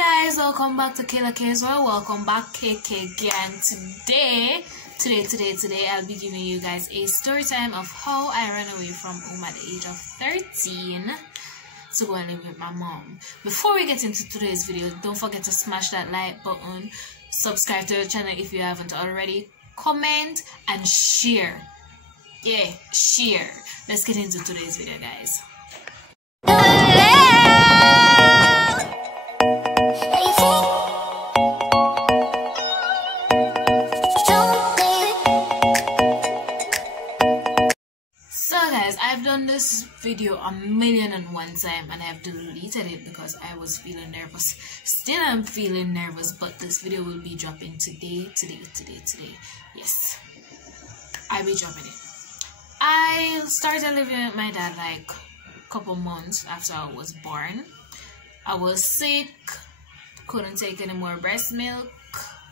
Guys, welcome back to Kayla K's World. Welcome back, KK Gang. Today I'll be giving you guys a story time of how I ran away from home at the age of 13 to go and live with my mom. Before we get into today's video, don't forget to smash that like button, subscribe to the channel if you haven't already, comment and share. Yeah, share. Let's get into today's video, guys. I've done this video 1,000,001 times and I've deleted it because I was feeling nervous. Still I'm feeling nervous, but this video will be dropping today. Yes, I'll be dropping it. I started living with my dad like a couple months after I was born. I was sick, couldn't take any more breast milk.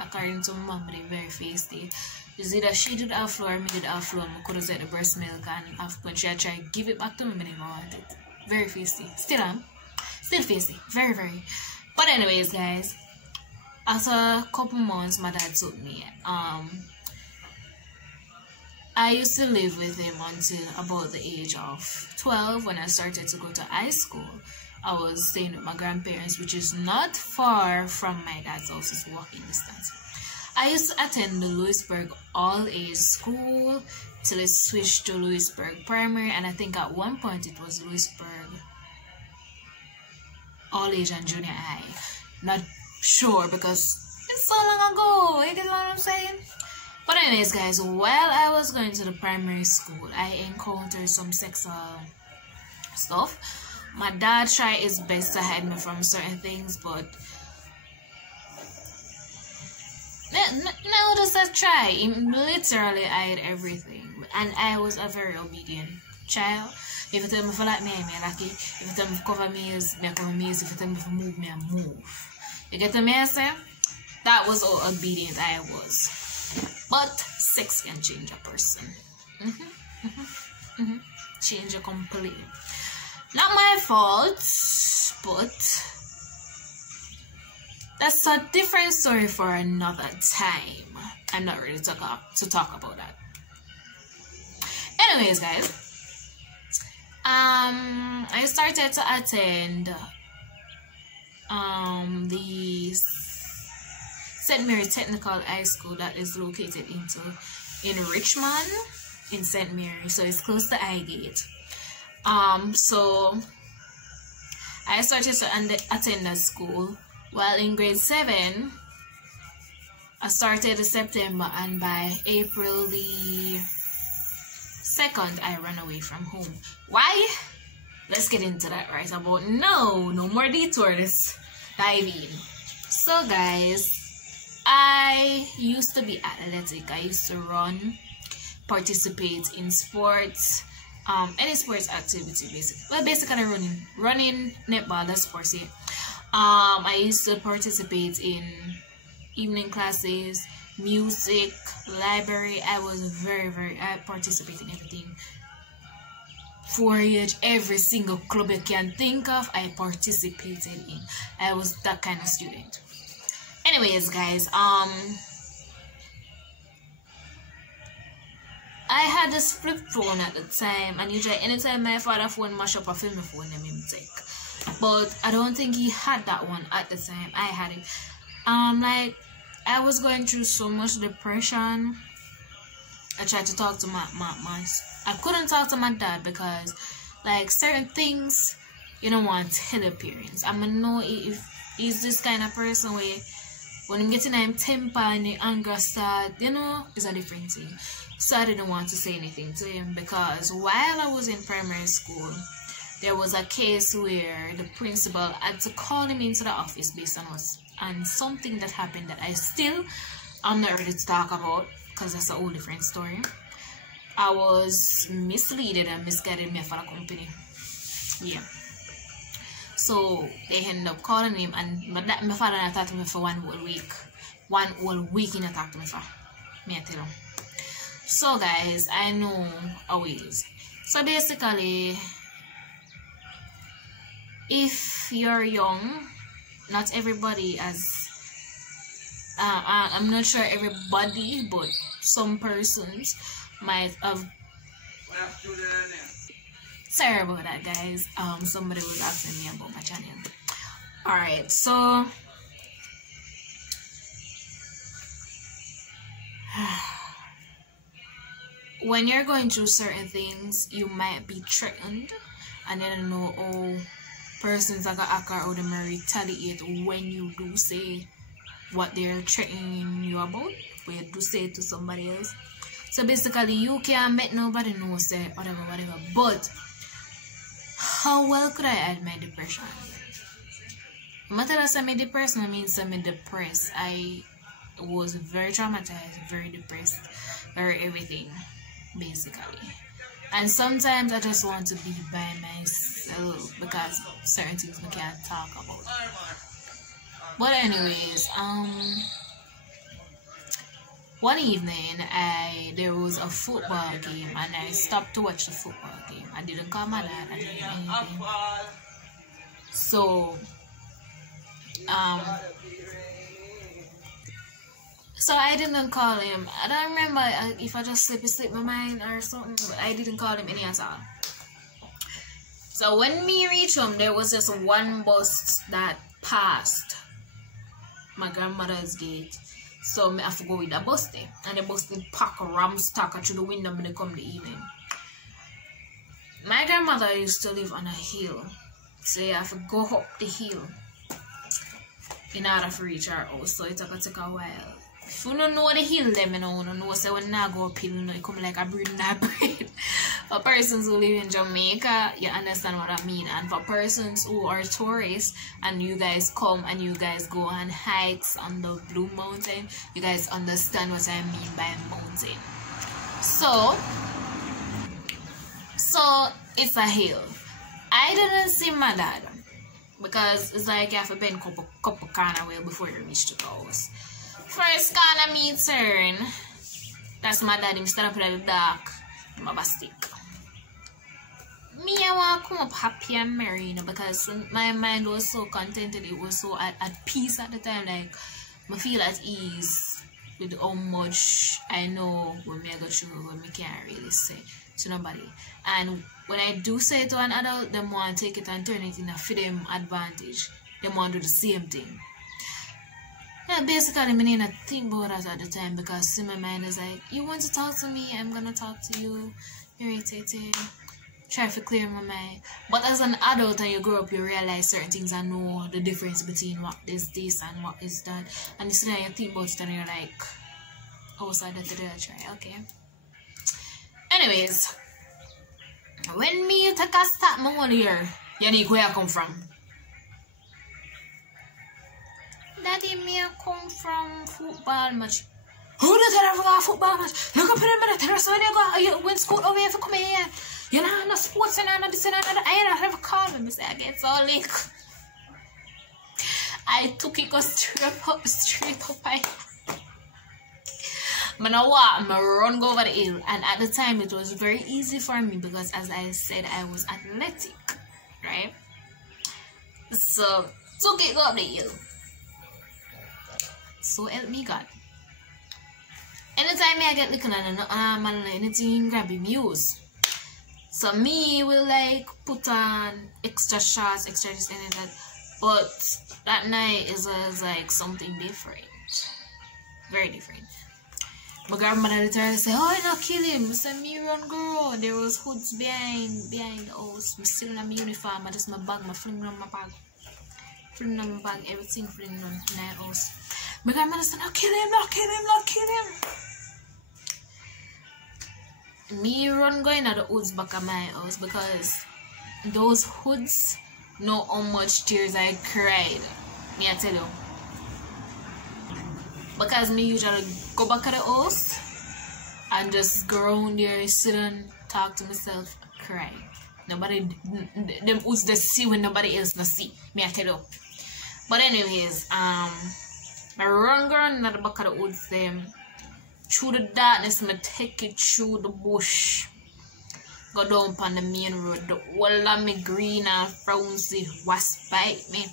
According to my mom, they very feisty. Is either she did half floor or me did half floor. I couldn't take the breast milk, and when she had tried to give it back to me, I never wanted it. Very feisty. Still feisty. Very. But anyways, guys, after a couple months, my dad took me. I used to live with him until about the age of 12 when I started to go to high school. I was staying with my grandparents, which is not far from my dad's house. It's walking distance. I used to attend the Louisburg all-age school till it switched to Louisburg Primary, and I think at one point it was Louisburg all-age and junior high. Not sure because it's so long ago. You get what I'm saying? But anyways, guys, while I was going to the primary school, I encountered some sexual stuff. My dad tried his best to hide me from certain things, but no, just a try. He literally hid everything, and I was a very obedient child. If you tell me for like me, I like it. If you tell me to cover me, I cover me. If you tell me to move me, I move. You get what I say? That was how obedient I was. But sex can change a person. Change you completely. Not my fault, but that's a different story for another time. I'm not ready to talk about that. Anyways, guys, I started to attend the St. Mary Technical High School that is located in Richmond, in St. Mary, so it's close to Highgate. So I started to attend that school. While in grade 7, I started in September, and by April the 2nd, I ran away from home. Why? Let's get into that right about now. No more detour. Let's dive in. So, guys, I used to be athletic. I used to run, participate in sports, any sports activity, basically. Well, basically running, netball, that's sports, yeah. I used to participate in evening classes, music, library. I participated in everything. 4-H, every single club you can think of, I participated in. I was that kind of student. Anyways, guys, I had this flip phone at the time, and usually anytime my father phone mash up a film phone, let me take. But I don't think he had that one at the time. I had it. Like, I was going through so much depression. I tried to talk to I couldn't talk to my dad because, like, certain things you don't want to tell your parents. I'm gonna know if he's this kind of person where when I'm getting him temper and the anger start, it's a different thing. So I didn't want to say anything to him because while I was in primary school, there was a case where the principal had to call him into the office based on something that happened that I'm not ready to talk about because that's a whole different story. I was misleaded and misguided me for the company. Yeah. So they ended up calling him, and my father and I talked to me for one whole week and I talked to me for me, I tell him. So guys, I know how it is. So basically, if you're young, not everybody as I'm not sure everybody, but some persons might have. Sorry about that, guys. Somebody was asking me about my channel. Alright, so when you're going through certain things, you might be threatened, and then know all persons that act or they may retaliate when you do say what they're threatening you about, when you do say it to somebody else. So basically, you can't make nobody know, say whatever. But how well could I hide my depression? I'm telling you, I'm depressed. I mean, I'm depressed. I was very traumatized, very depressed, very everything, basically. And sometimes I just want to be by myself because certain things I can't talk about. But anyways, one evening there was a football game and I stopped to watch the football game. I didn't call my dad, I didn't do anything. So I didn't call him. I don't remember if I just slipped my mind or something, but I didn't call him any at all. So when me reached home, there was just one bus that passed my grandmother's gate. So I have to go with the bus there. And the bus thing pack a ram stack through the window when they come the evening. My grandmother used to live on a hill. So you have to go up the hill in order to reach her house. So it took a while. If you don't know the hill, them you don't know. So when I go up hill, you know, it come like a breed and a breed. For persons who live in Jamaica, you understand what I mean. And for persons who are tourists and you guys come and you guys go on hikes on the Blue Mountain, you guys understand what I mean by mountain. So it's a hill. I didn't see my dad because it's like you have to bend couple corner way before you reach the house. First corner me turn. That's my dad. Him stand up in the dark. I'm a stick. Me, I want to come up happy and merry, you know, because my mind was so contented. It was so at peace at the time. Like, I feel at ease with how much I know when I go through, when I can't really say to nobody. And when I do say it to an adult, they want to take it and turn it in a for them advantage. They want to do the same thing. Yeah, basically, I didn't think about that at the time because in my mind is like, you want to talk to me, I'm gonna talk to you, irritated, try to clear my mind. But as an adult and you grow up, you realize certain things and know the difference between what is this and what is that. And you sit there and you think about it and you're like, oh, so that today I try, okay. Anyways, when me take a start my whole year, you know where I come from. Daddy, me come from football match. Who does that ever got football match? Look up in the terrace when you go when school over here for come here. You know, no sports and no this and that. I don't have a call me. Say I get so late. I took it go straight up. Now what? I run go over the hill, and at the time it was very easy for me because, as I said, I was athletic, right? So took it go up the hill. So help me God. Anytime I get looking at anything grabbing use. So me will like put on extra shots, extra this and that. But that night is like something different. Very different. My grandmother tried to say, oh, you not kill him. I said, me run girl. There was hoods behind the house. I'm still in my uniform. I just my bag, my fling on my bag. Fling on my bag, everything fling on my house. My grandmother said, not kill him, not kill him, not kill him. Me run going at the hoods back at my house because those hoods know how much tears I cried. Me I tell you. Because me usually go back at the house and just go around there, sit and talk to myself, cry. Nobody, them hoods they see when nobody else not see. Me I tell you. But anyways, I run at the back of the woods them. Through the darkness, I take it through the bush. Go down on the main road. The whole of me green and frownsy wasp bite me.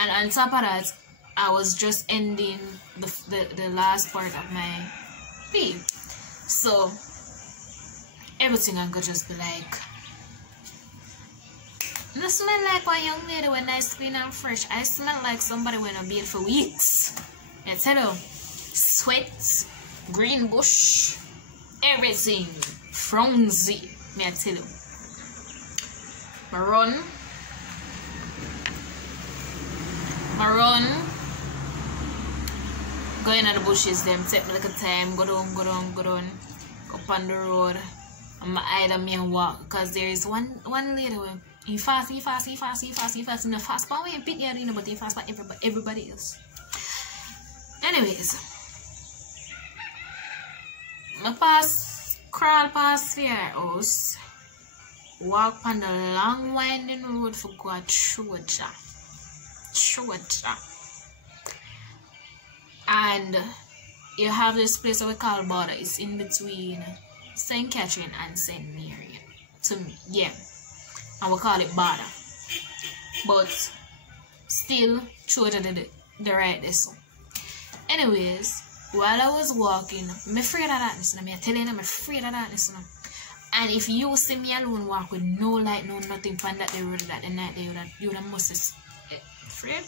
And on top of that, I was just ending the last part of my pee. So everything I could just be like, I smell like a young lady when I clean and fresh. I smell like somebody when I bathed for weeks. I tell you, sweat, green bush, everything, frownsy. Me I tell you. I run, go in the bushes, them take me like a time, go down, up on the road. I'm either me and walk, because there is one lady when he fast, in the fast part way and pick you, but he fast like everybody else. Anyways, I crawl past their house, walk on the long winding road for go through it. And you have this place that we call border. It's in between St. Catherine and St. Mary. To me, yeah. And we call it border. But still true to the right this. Anyways, while I was walking, I'm afraid of darkness. I'm telling you, I'm afraid of darkness. And if you see me alone walk with no light, no nothing from that the road that the night you would must afraid.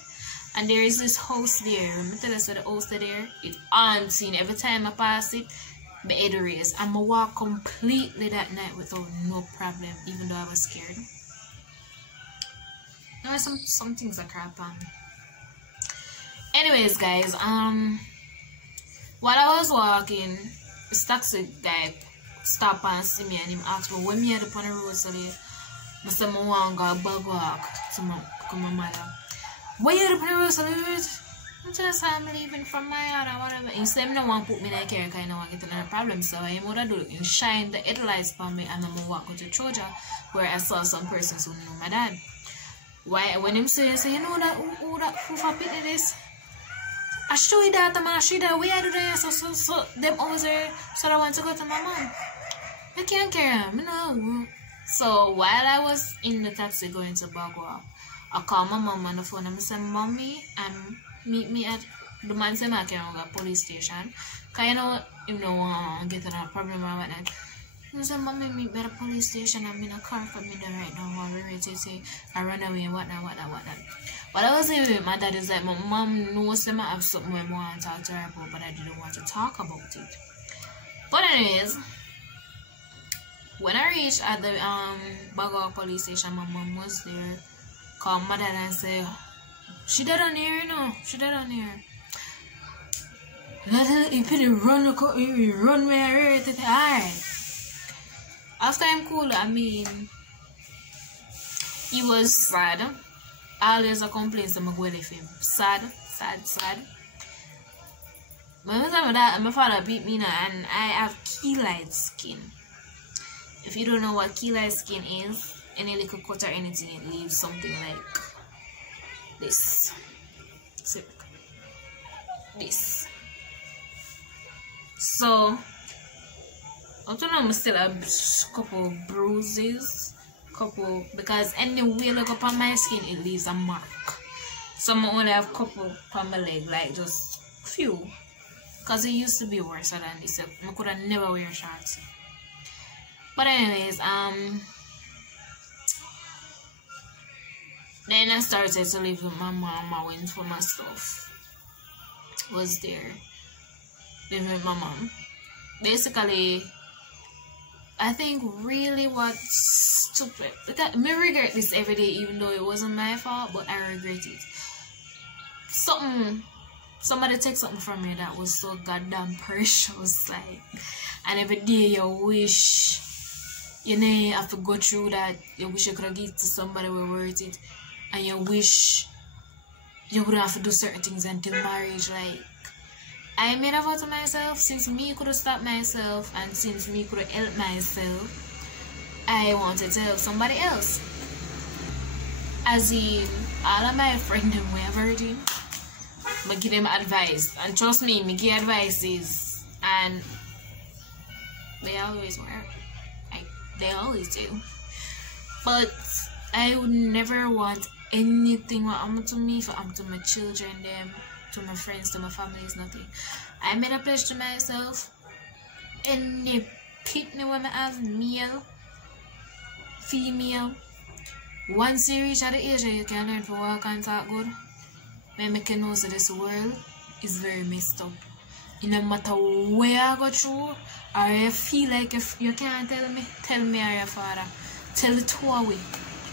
And there is this house there. Let me tell you, so the house there, it's unseen. Every time I pass it, the head raised. I'm gonna walk completely that night without no problem, even though I was scared. There are some things that crap on. Anyways, guys, while I was walking, this taxi guy stopped and see me and him asked me when me had upon the road, so I said I want to go bug walk to my mother. Why you upon the road, so I just I'm leaving from my yard or whatever. He said I don't want to put me in a car because I don't want to get another problem. So I would do it. He shine the headlights for me and I'm going to walk to Troja where I saw some persons who knew my dad. Why when him say you know that who for picking this? I show you that man, I show you that way I do that so them always there so I want to go to my mom. I can't carry him, no. So while I was in the taxi going to Bagua, I called my mom on the phone and I said, Mommy, meet me at the man said I can go to police station. Cause you know him no want to get in a problem or whatnot. I said, Mommy, meet me at the police station. I'm in a car for me there right now. I'm ready to say I run away and whatnot. But I was saying with my dad is like my mom knows that I have something I want to talk to her about, but I didn't want to talk about it. But anyways, when I reached at the Bagawa police station, my mom was there. Called my dad and said, she dead on here, you know. She dead on here. You run where I heard it. Alright. After I'm cool, I mean, he was sad. Always a complaint to my go with him. Sad. But when time that, my father beat me now, and I have key light skin. If you don't know what key light skin is, any little cut or anything, it leaves something like this. See, this. So, I don't know, I still have a couple bruises. Because anyway look up on my skin it leaves a mark. So I only have a couple on my leg, like just few, because it used to be worse than this. So I could have never wear shorts. But anyways, then I started to live with my mom. I went for my stuff, was there living with my mom. Basically, I think really what's stupid, because I regret this every day, even though it wasn't my fault, but I regret it. Somebody take something from me that was so goddamn precious, like, and every day you wish you know have to go through that. You wish you could have given to somebody who worth it, and you wish you would have to do certain things until marriage. Like, I made a vow to myself, since me could have stopped myself and since me could have helped myself, I wanted to help somebody else. As in, all of my friends were virgin, I give them advice, and trust me, I give advices, and they always work. They always do. But I would never want anything what happened to me, for happened to my children, them, to my friends, to my family is nothing. I made a pledge to myself. Any pitney when I have, male, female, once you reach at the age you can learn to walk and talk good, when make you know that this world is very messed up. No matter where I go through, or you feel like if you can't tell me or your father. Tell it two away.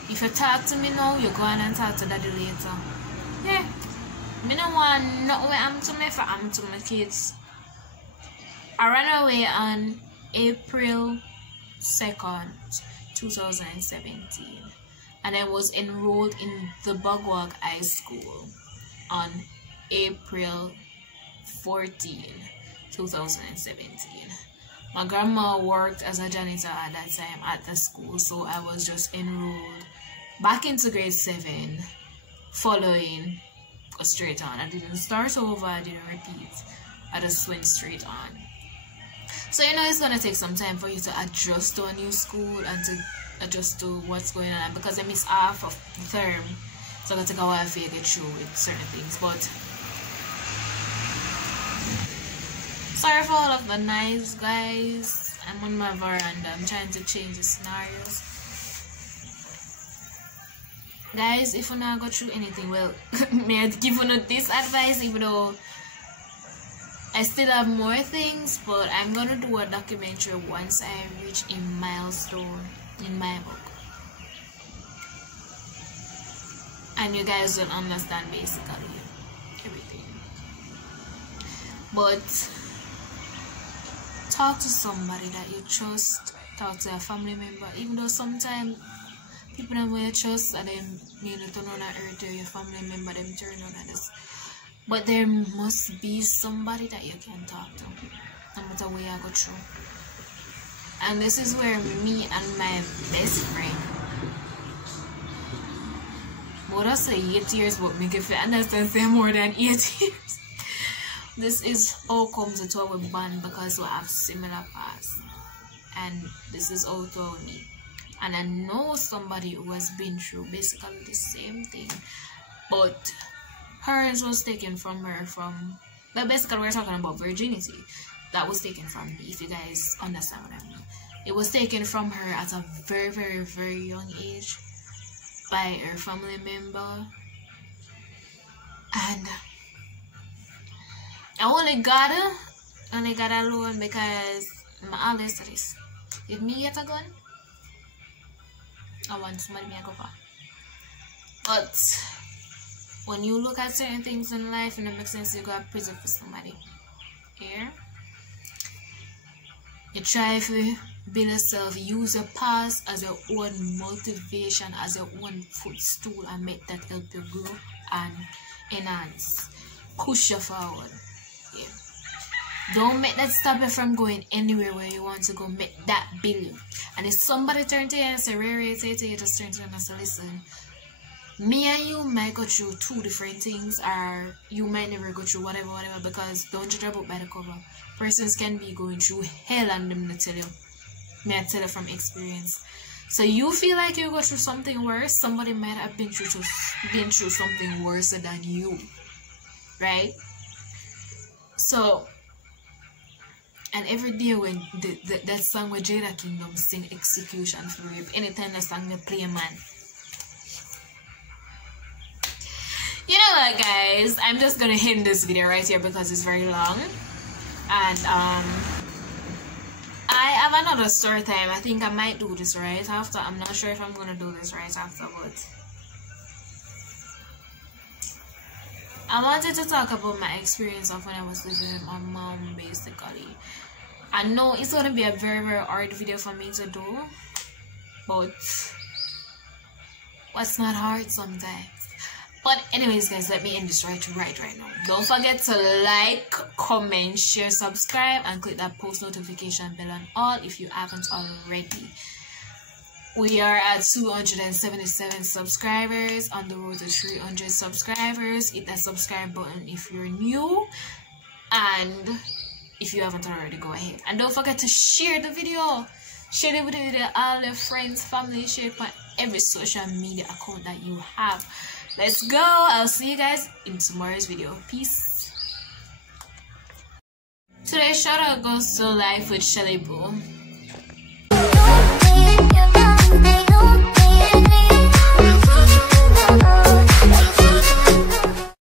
If you talk to me now, you go on and talk to daddy later. Yeah. Me don't want nothing happen to me if it happen to my kids. I ran away on April 2nd, 2017. And I was enrolled in the Bugwag High School on April 14, 2017. My grandma worked as a janitor at that time at the school, so I was just enrolled back into grade 7, following straight on. I didn't start over, I didn't repeat. I just went straight on. So you know it's gonna take some time for you to adjust to a new school and to adjust to what's going on, because I missed half of the term, so it's gonna take a while for you to get through with certain things. But sorry for all of the noise, guys. I'm on my veranda. I'm trying to change the scenarios. Guys, if you not go through anything, well, may I give you this advice, even though I still have more things, but I'm gonna do a documentary once I reach a milestone in my book. And you guys will understand basically everything. But talk to somebody that you trust, talk to a family member, even though sometimes people that you trust and then you turn on that earth or your family member them turn on this. But there must be somebody that you can talk to, no matter where I go through. And this is where me and my best friend, what I say 8 years, but make if you understand say more than 8 years. This is all comes into our band because we have similar past, and this is all to me. And I know somebody who has been through basically the same thing, but hers was taken from her from, but basically we're talking about virginity. That was taken from me, if you guys understand what I mean. It was taken from her at a very, very, very young age by her family member. And I only got her alone because my always said this. If me get a gun, I want somebody to go for. But when you look at certain things in life and it makes sense, you gotta preserve for somebody. Here, you try to build yourself, use your past as your own motivation, as your own footstool, and make that help you grow and enhance, push you forward. Yeah. Don't make that stop you from going anywhere where you want to go. Make that build you. And if somebody turn to you and say, Rary, you just turn to them and say, listen, me and you might go through two different things, or you might never go through whatever, because don't judge a book by the cover. Persons can be going through hell and them to tell you. May I tell you from experience. So you feel like you go through something worse, somebody might have been through something worse than you. Right? So, and every day when that song with Jada Kingdom sing Execution for Rape, anytime that song they play, man. You know what, guys? I'm just gonna end this video right here because it's very long. And I have another story time. I think I might do this right after. I'm not sure if I'm gonna do this right after, but I wanted to talk about my experience of when I was living with my mom, basically. I know it's gonna be a very, very hard video for me to do, but what's not hard sometimes. But anyways, guys, let me end this right now. Don't forget to like, comment, share, subscribe, and click that post notification bell on all if you haven't already. We are at 277 subscribers, on the road to 300 subscribers. Hit that subscribe button if you're new, and if you haven't already, go ahead. And don't forget to share the video. Share the video with all your friends, family, share it every social media account that you have. Let's go. I'll see you guys in tomorrow's video. Peace. Today's shout out goes to Life with Shelly Boo.